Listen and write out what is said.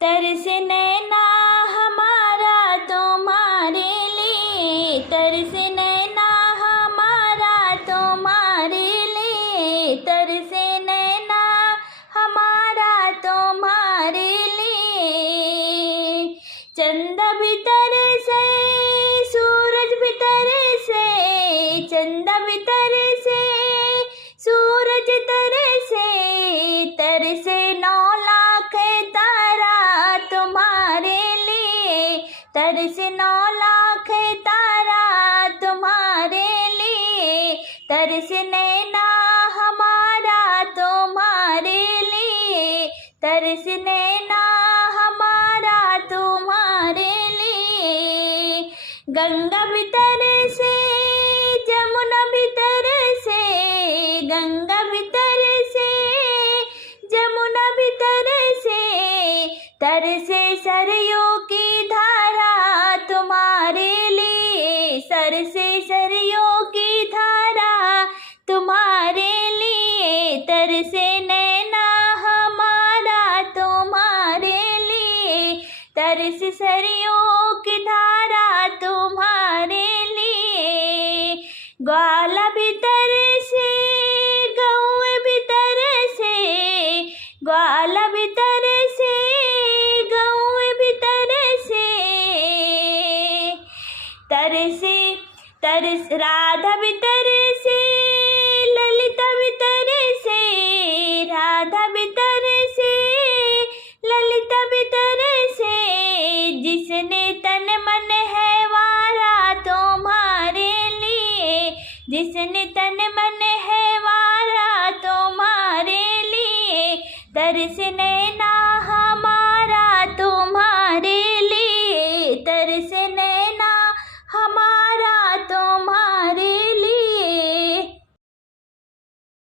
तरसे नैना हमारा तुम्हारे लिए, तरसे नैना हमारा तुम्हारे लिए, तरसे नैना हमारा तुम्हारे लिए। चंदा भी तरसे, सूरज भी तरसे, चंदा भी तरसे, सूरज तरसे, तरसे 9 लाख तारा तुम्हारे लिए, तरसे 9 लाख तारा तुम्हारे लिए, तरसे नैना हमारा तुम्हारे लिए, तरसे नैना हमारा तुम्हारे लिए। गंगा भी तरसे, जमुना भी तरसे, गंगा भी तरसे, जमुना भी तरसे, तरसे सरयू की धारा तुम्हारे लिए, सरसे सरयू की धारा तुम्हारे लिए, तरसे नैना हमारा तुम्हारे लिए, तरसे सरयू की धारा तुम्हारे लिए। ग्वाला भी तरसे, गौए भी तरसे, ग्वाला भी तरसे, गौए भी तरसे, तरसे तरस राधा भी तरसे, ललिता भी तरसे, राधा भी तरसे, ललिता भी तरसे, जिसने तन मन है वारा तुम्हारे लिए, जिसने तन मन है वारा तुम्हारे लिए, तरसे नैना हमारा तुम्हारे लिए, तरसे नैना